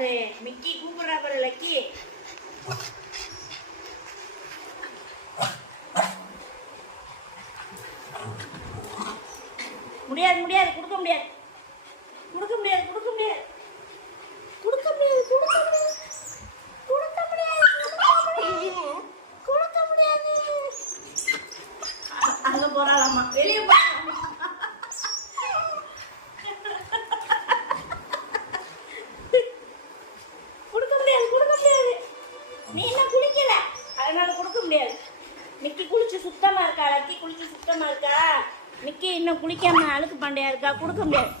பாரு, மிக்கி கூப்பிடுறா பாரு லக்கி. முடியாது முடியாது, கொடுக்க முடியாது கொடுக்க முடியாது கொடுக்க முடியாது கொடுக்க முடியாது கொடுக்க முடியாது கொடுக்க முடியாது. அங்க போறாளாமா, வெளியே போறாளாமா. கொடுக்க முடியாது கொடுக்க முடியாது. நீ இன்னும் குளிக்கல, அதனால கொடுக்க முடியாது. மிக்கி குளிச்சு சுத்தமா இருக்கா, லக்கி குளிச்சு சுத்தமா இருக்கா, மிக்கி இன்னும் குளிக்காம அழுக்கு பண்டையா இருக்கா, கொடுக்க முடியாது.